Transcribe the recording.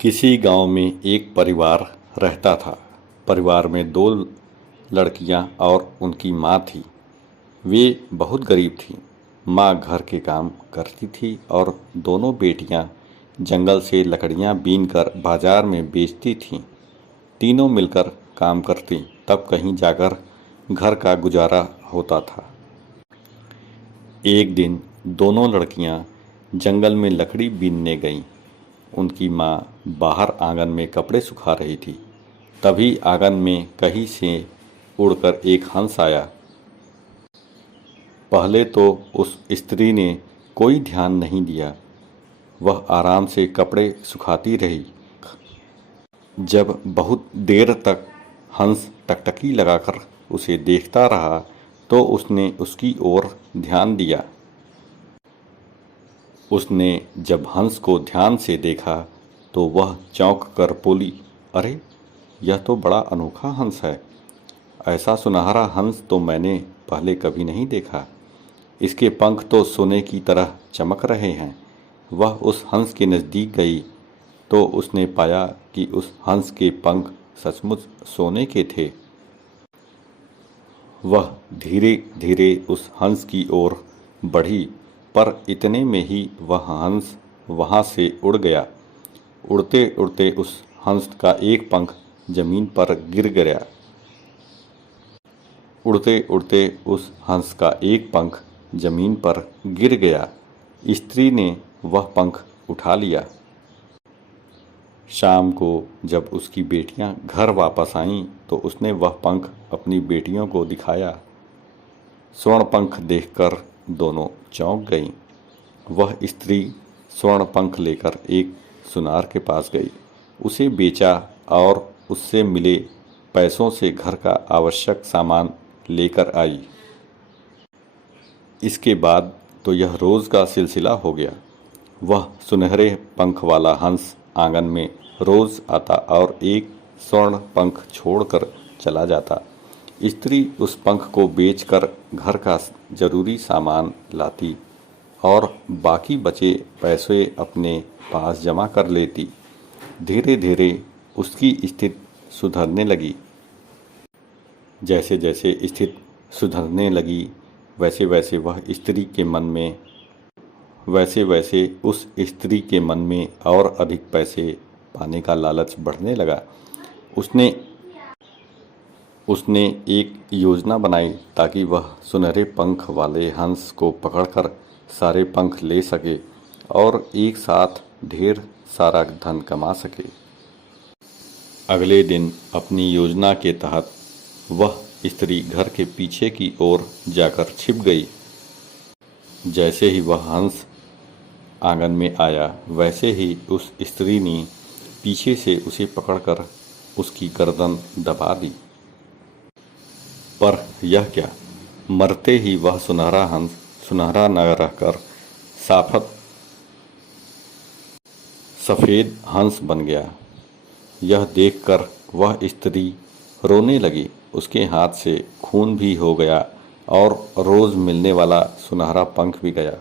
किसी गांव में एक परिवार रहता था। परिवार में दो लड़कियां और उनकी माँ थी। वे बहुत गरीब थीं। माँ घर के काम करती थी और दोनों बेटियां जंगल से लकड़ियां बीनकर बाजार में बेचती थीं। तीनों मिलकर काम करतीं, तब कहीं जाकर घर का गुजारा होता था। एक दिन दोनों लड़कियां जंगल में लकड़ी बीनने गईं। उनकी माँ बाहर आंगन में कपड़े सुखा रही थी। तभी आंगन में कहीं से उड़कर एक हंस आया। पहले तो उस स्त्री ने कोई ध्यान नहीं दिया। वह आराम से कपड़े सुखाती रही। जब बहुत देर तक हंस टकटकी लगाकर उसे देखता रहा तो उसने उसकी ओर ध्यान दिया। उसने जब हंस को ध्यान से देखा तो वह चौंक कर बोली, अरे, यह तो बड़ा अनोखा हंस है। ऐसा सुनहरा हंस तो मैंने पहले कभी नहीं देखा। इसके पंख तो सोने की तरह चमक रहे हैं। वह उस हंस के नज़दीक गई तो उसने पाया कि उस हंस के पंख सचमुच सोने के थे। वह धीरे धीरे उस हंस की ओर बढ़ी, पर इतने में ही वह हंस वहाँ से उड़ गया। उड़ते उड़ते उस हंस का एक पंख जमीन पर गिर गया। उड़ते उड़ते उस हंस का एक पंख जमीन पर गिर गया। स्त्री ने वह पंख उठा लिया। शाम को जब उसकी बेटियां घर वापस आईं तो उसने वह पंख अपनी बेटियों को दिखाया। स्वर्ण पंख देखकर दोनों चौंक गईं। वह स्त्री स्वर्ण पंख लेकर एक सुनार के पास गई, उसे बेचा और उससे मिले पैसों से घर का आवश्यक सामान लेकर आई। इसके बाद तो यह रोज़ का सिलसिला हो गया। वह सुनहरे पंख वाला हंस आंगन में रोज़ आता और एक स्वर्ण पंख छोड़कर चला जाता। स्त्री उस पंख को बेचकर घर का जरूरी सामान लाती और बाकी बचे पैसे अपने पास जमा कर लेती। धीरे धीरे उसकी स्थिति सुधरने लगी। जैसे जैसे स्थिति सुधरने लगी वैसे वैसे उस स्त्री के मन में और अधिक पैसे पाने का लालच बढ़ने लगा। उसने एक योजना बनाई ताकि वह सुनहरे पंख वाले हंस को पकड़कर सारे पंख ले सके और एक साथ ढेर सारा धन कमा सके। अगले दिन अपनी योजना के तहत वह स्त्री घर के पीछे की ओर जाकर छिप गई। जैसे ही वह हंस आंगन में आया वैसे ही उस स्त्री ने पीछे से उसे पकड़कर उसकी गर्दन दबा दी। पर यह क्या, मरते ही वह सुनहरा हंस सुनहरा न रहकर साफत सफ़ेद हंस बन गया। यह देखकर वह स्त्री रोने लगी। उसके हाथ से खून भी हो गया और रोज़ मिलने वाला सुनहरा पंख भी गया।